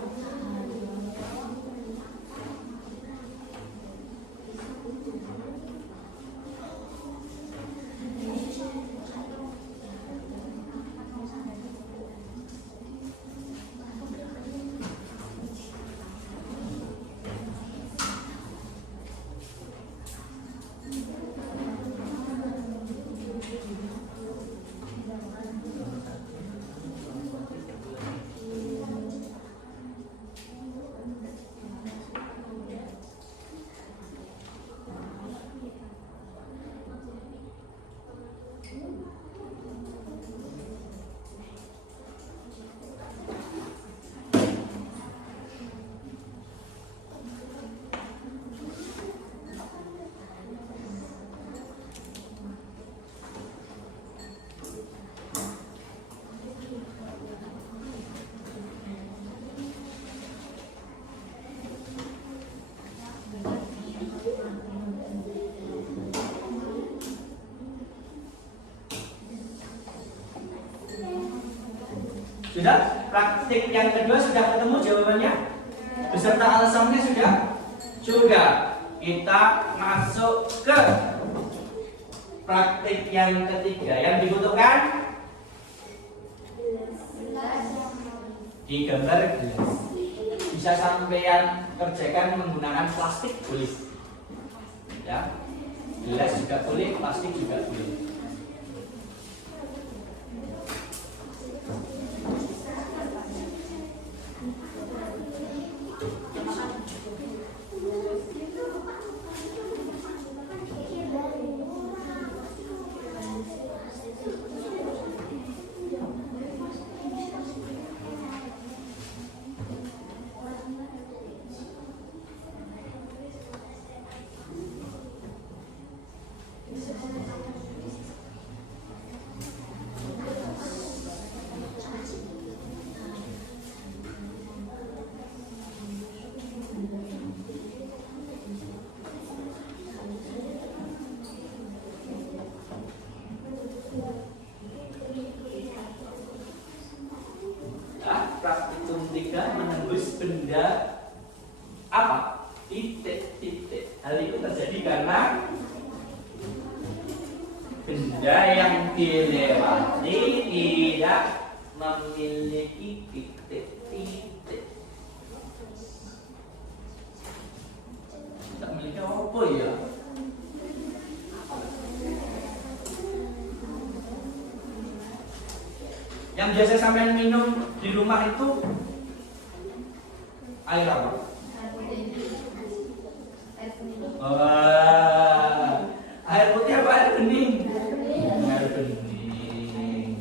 Sudah? Praktik yang kedua sudah ketemu jawabannya? Beserta alasannya sudah? Sudah. Kita masuk ke praktik yang ketiga. Yang dibutuhkan? Di gambar gelas. Bisa sampean kerjakan menggunakan plastik boleh. Ya. Gelas juga boleh, plastik juga boleh. Benda yang dilewati tidak memiliki titik-titik. Tak memiliki apa ya? Yang biasa sampean minum di rumah itu air apa? Air putih apa air bening? Air bening.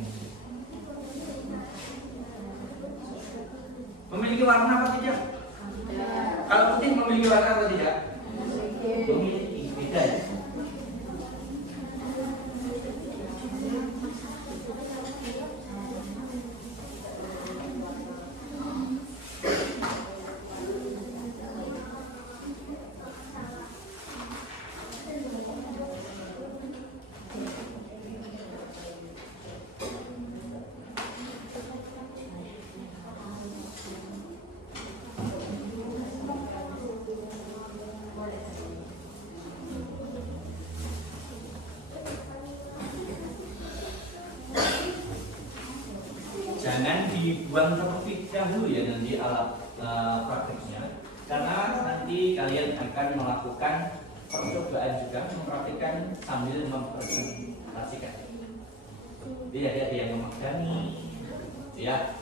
Memiliki warna apa tidak? Kalau putih memiliki warna apa tidak? Memiliki, beda ya? Jangan dibuang terlebih dahulu ya nanti alat prakteknya, karena nanti kalian akan melakukan percobaan juga mempraktikkan sambil mempresentasikan. Jadi ada yang memegangi, ya.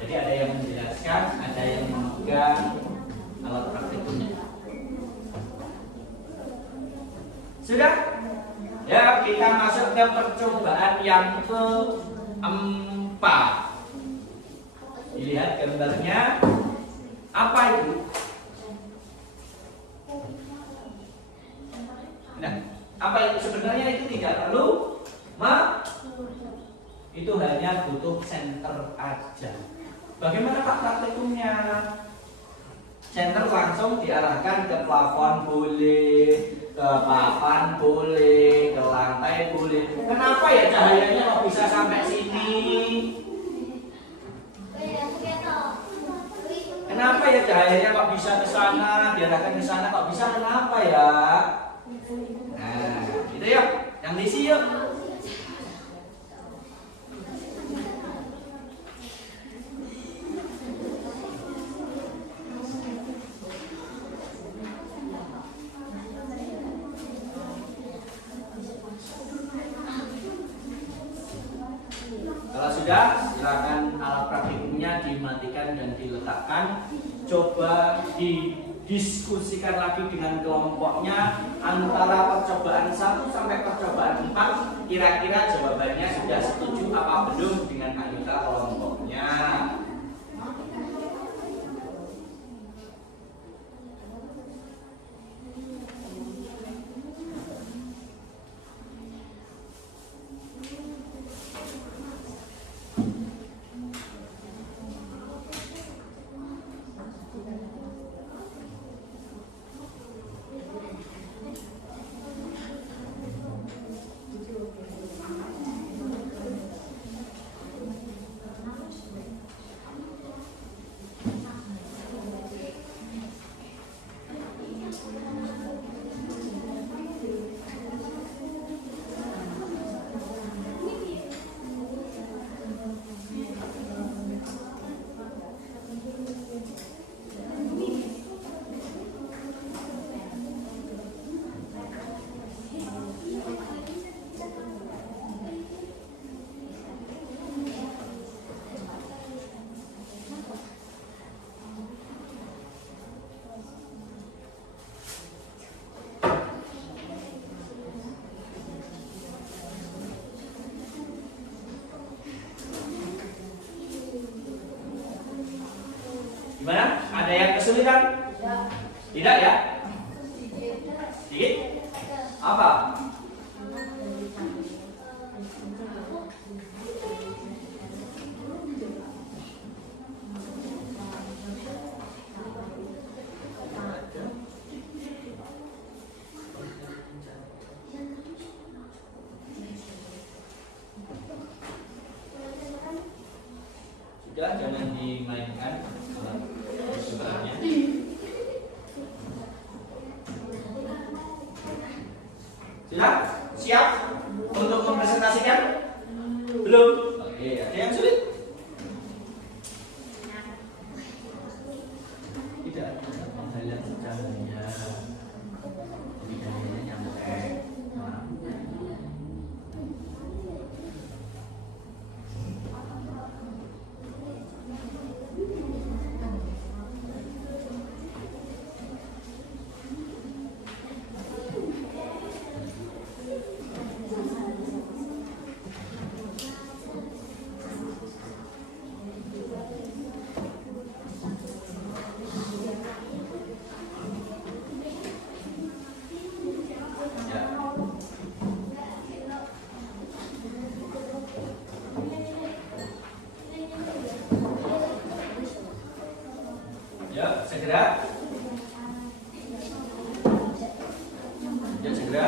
Jadi ada yang menjelaskan, ada yang memegang alat praktiknya. Sudah? Ya, kita masuk ke percobaan yang keempat. Dilihat gambarnya. Apa itu? Nah, apa itu sebenarnya itu tidak perlu itu hanya butuh center aja. Bagaimana Pak praktikumnya? Center langsung diarahkan ke plafon boleh, ke papan boleh, ke lantai boleh. Kenapa ya cahayanya kok bisa sampai sini? Kenapa ya cahayanya kok bisa ke sana, diarahkan ke sana kok bisa? Kenapa ya? Nah, itu yuk, yang diisi yuk. Kalau sudah, silakan alat praktikumnya dimatikan dan diletakkan. Coba didiskusikan lagi dengan kelompoknya antara percobaan 1 sampai percobaan 4. Kira-kira jawabannya sudah setuju apa belum dengan anggota kelompoknya. Gimana? Ada yang kesulitan? Tidak ya? Sedikit? Apa? Sudah, jangan dimainkan. Sebenarnya sudah siap? untuk mempresentasikan? Belum? Oke, ada yang sulit? Tidak ada pengalian cahaya. Bedanya nyampe. Ya, segera. Ya, segera.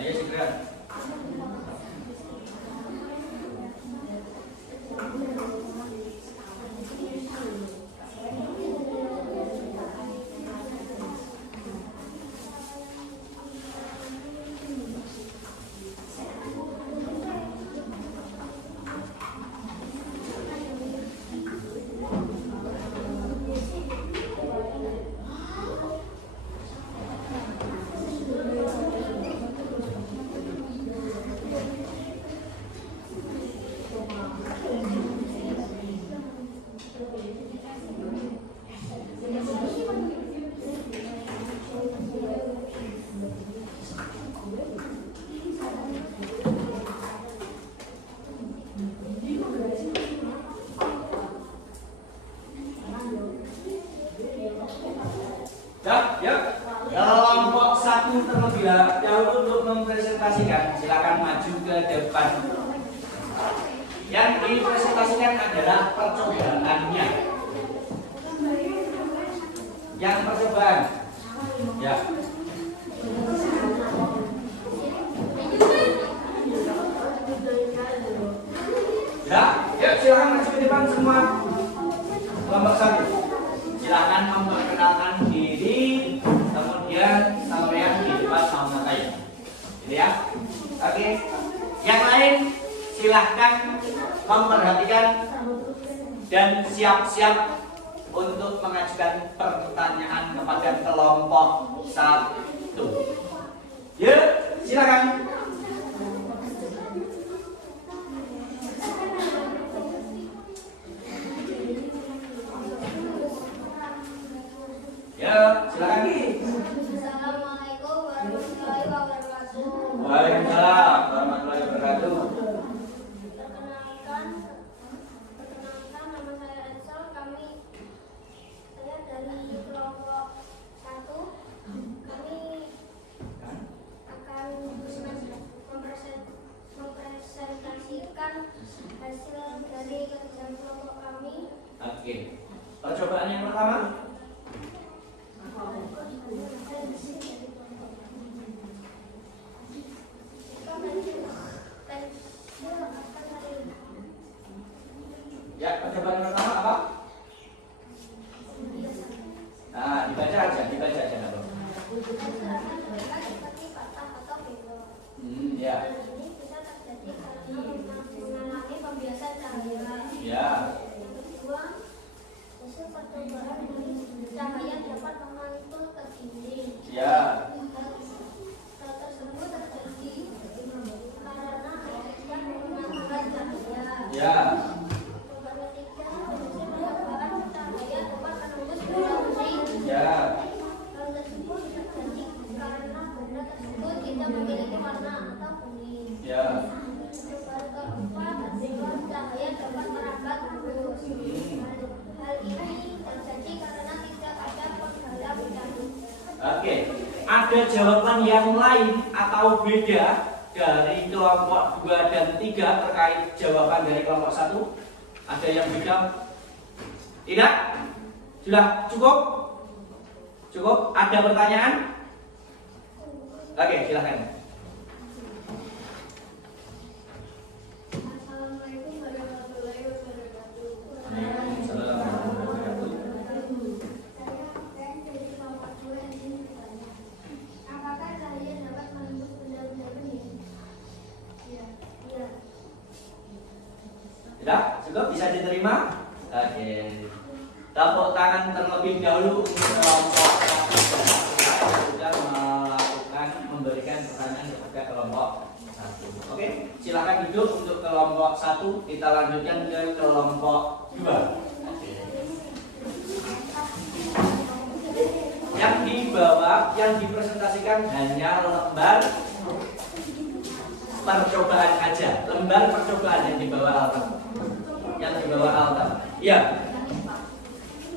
Ayo segera. Ya. Kelompok satu terlebih dahulu untuk mempresentasikan, silakan maju ke depan. Yang dipresentasikan adalah percobaannya. Yang percobaan. Ya. Ya, silakan maju ke depan semua. Kelompok satu. Silakan memperkenalkan diri, kemudian sampean di depan sama saya. Gitu ya. Oke. Yang lain silahkan memperhatikan dan siap-siap untuk mengajukan pertanyaan kepada kelompok satu. Ya, silakan. Ya, silakan. Assalamualaikum warahmatullahi wabarakatuh. Waalaikumsalam warahmatullahi wabarakatuh. Perkenalkan nama saya Ansel. Saya dari kelompok 1. Kami akan mempresentasikan hasil dari kerjaan kelompok kami. Oke. Percobaan yang pertama. Ya, percobaan pertama apa? Nah, dibaca aja nggak apa-apa. Seperti patah atau belok. Ya. Ini bisa terjadi karena mengalami pembiasan cahaya. Ya. Yang kedua, hasil percobaan dari cahaya dapat memantul ke dinding. Ya. Hal tersebut terjadi karena efeknya menggunakan cahaya. Ya. Yang ketiga, hasil percobaan cahaya dapat menembus benda besi. Ya. Hal tersebut terjadi karena benda tersebut tidak memiliki warna atau kuning. Ya. Hal keempat, hasil cahaya dapat merambat mulus. Hal ini terjadi karena tidak ada penghalang cahaya. Oke. Ada ada jawaban yang lain atau beda dari kelompok 2 dan 3 terkait jawaban dari kelompok 1? Ada yang beda? Tidak? Sudah cukup? Cukup? Ada pertanyaan? Oke, silahkan. Assalamualaikum warahmatullahi wabarakatuh. Saya dari kelompok 2 yang ingin bertanya, apakah cahaya dapat menembus benda-benda bening? Iya. Iya. Tidak? Cukup? Bisa diterima? Oke. Tepuk tangan terlebih dahulu untuk kelompok 1 yang sudah melakukan memberikan pertanyaan kepada kelompok 1. Oke, silakan duduk untuk kelompok 1. Kita lanjutkan ke kelompok 2. Yang di bawah yang dipresentasikan hanya lembar percobaan aja, lembar percobaan yang dibawa Alta. Yang dibawa Alta. Iya.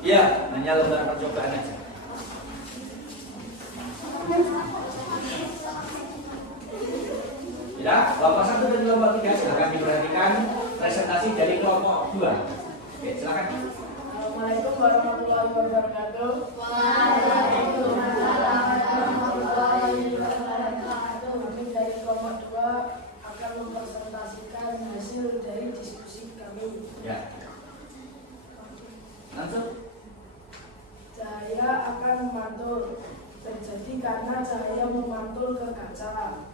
Iya, hanya lembar percobaan aja. Ya, kelompok 1 dan kelompok 3 silakan diperhatikan presentasi dari kelompok 2. Oke, silakan. Assalamualaikum warahmatullahi wabarakatuh. Waalaikumsalam warahmatullahi wabarakatuh. Kami dari kelompok 2 akan mempresentasikan hasil dari diskusi kami. Ya. Langsung. Cahaya akan memantul terjadi karena cahaya memantul ke kaca.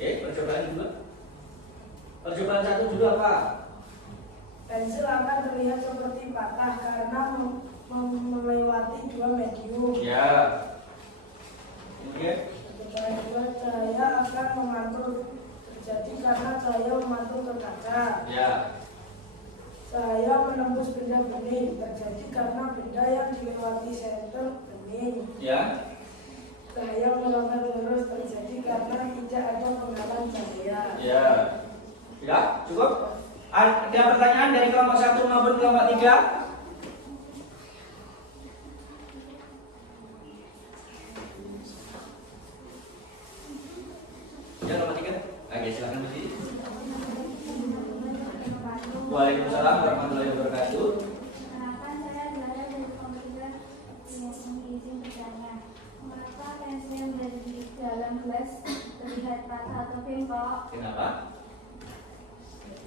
Oke, percobaan 2. Percobaan 1 dulu apa? Pensil akan terlihat seperti patah karena melewati 2 medium. Ya. Kemudian Percobaan 2, cahaya akan memantul terjadi karena cahaya memantul ke kaca. ya. Cahaya menembus benda bening terjadi karena benda yang dilewati senter bening. Ya. Cahaya melontar lurus terjadi karena tidak ada penghalang cahaya. Ya. Ya, cukup? Ada pertanyaan dari kelompok 1 maupun kelompok 3? Ya, kelompok 3. Oke, silakan berdiri. Waalaikumsalam warahmatullahi wabarakatuh. Kenapa saya berada dari komputer yang izin bertanya? Mengapa pensil yang berada di dalam gelas terlihat patah atau bengkok? Kenapa?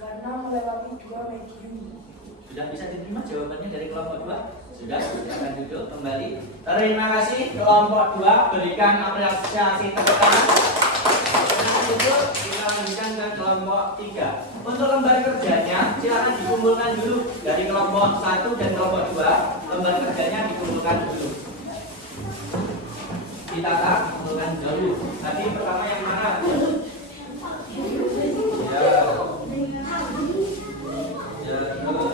Karena melewati 2 medium. Sudah bisa diterima jawabannya dari kelompok 2? Sudah, silakan duduk kembali. Terima kasih kelompok 2, berikan apresiasi tepuk tangan. Silakan duduk, kita lanjutkan ke kelompok 3. Untuk lembar kerjanya, silakan dikumpulkan dulu dari kelompok 1 dan kelompok 2. Lembar kerjanya dikumpulkan dulu. Kita kumpulkan dulu. Tadi pertama yang mana? Ya. Ya, dulu.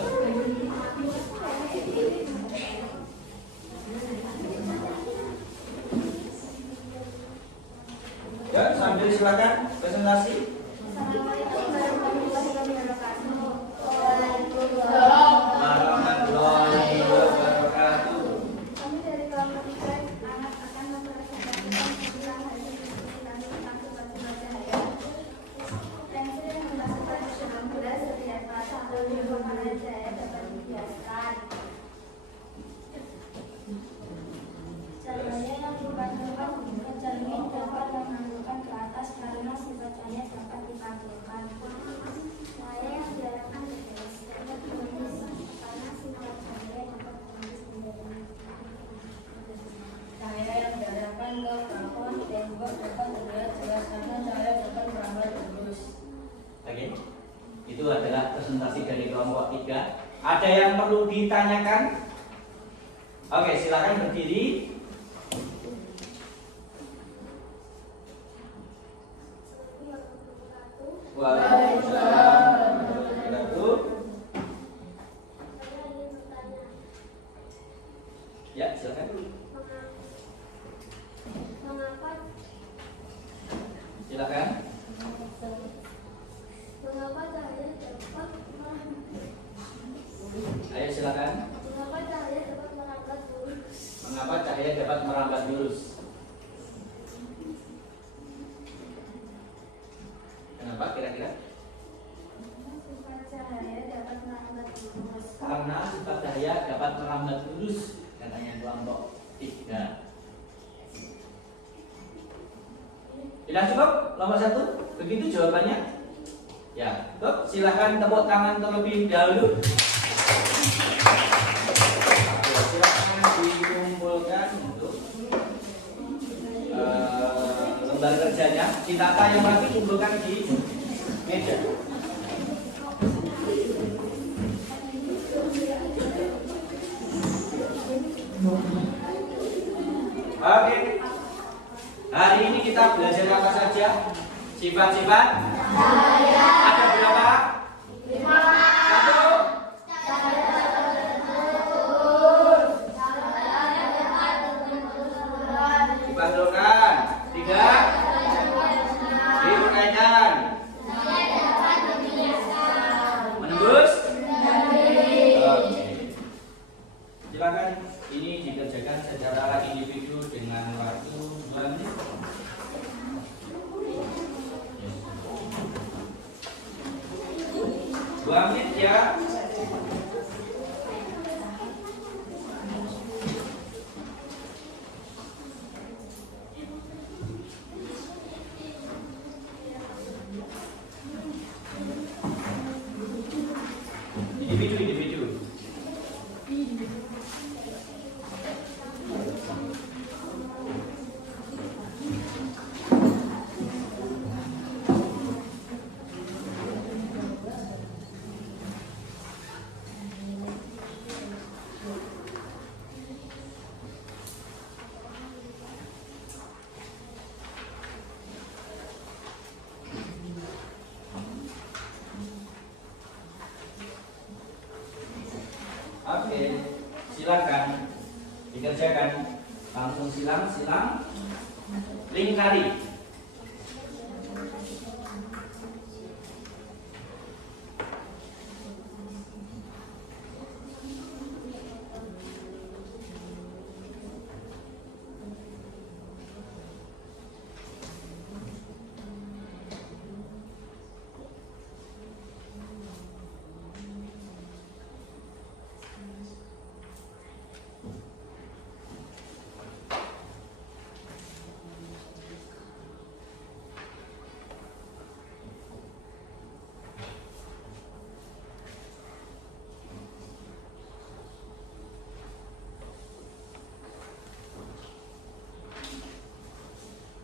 Ya, sambil silakan presentasi. Assalamualaikum warahmatullahi wabarakatuh. Warahmatullahi wabarakatuh. Kami dari kelompok 3 akan mempresentasikan tentang hasil diskusi kami tentang sifat-sifat cahaya. Pensil yang dimasukkan ke dalam gelas terlihat patah atau bengkok karena cahaya dapat dibiaskan. Cahaya yang dipantulkan ke cermin dapat memantulkan ke atas karena sifat cahaya dapat dipantulkan. Cahaya yang diarahkan ke gelas dapat menembus karena sifat cahaya dapat menembus benda-benda. Cahaya yang diarahkan ke plafon tembok dapat terlihat jelas karena cahaya dapat merambat terus. Oke. Itu adalah presentasi dari kelompok 3. Ada yang perlu ditanyakan? Oke, silakan berdiri. Waalaikumsalam warahmatullahi wabarakatuh. Saya ingin bertanya, Ya, silakan. mengapa Silakan. cahaya dapat Ayo silakan. mengapa cahaya dapat merambat lurus? Mengapa cahaya Kenapa kira-kira? Sifat cahaya dapat merambat lurus. Karena sifat cahaya dapat merambat lurus, katanya kelompok 3. Sudah cukup? Nomor 1? Begitu jawabannya? Ya, cukup. Silahkan tepuk tangan terlebih dahulu. Silahkan dikumpulkan untuk lembar kerjanya. Ditata yang lagi kumpulkan di meja. Oke. Hari ini kita belajar apa saja? Sifat-sifat cahaya. Ada berapa? 1. Dipantulkan. 3. Diuraikan. Menembus. Oke. Silakan. Ini dikerjakan secara individu dengan waktu 2 menit. Ya. Individu. Oke, silakan dikerjakan. Langsung silang, lingkari.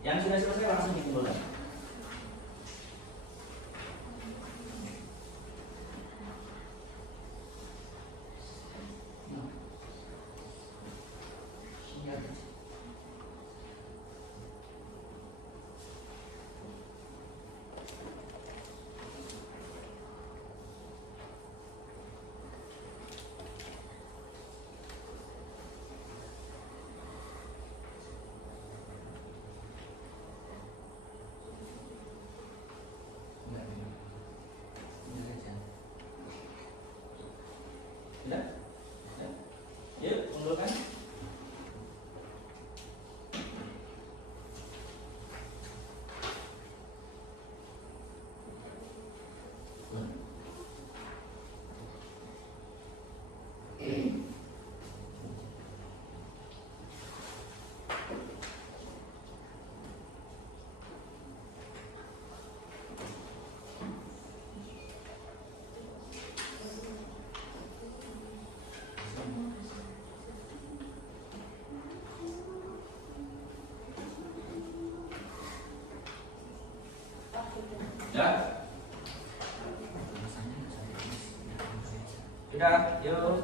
Yang sudah selesai langsung dikumpulkan. Sudah? Yuk, kumpulkan. Sudah? Sudah, yuk.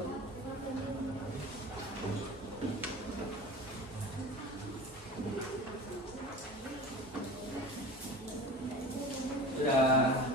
Sudah.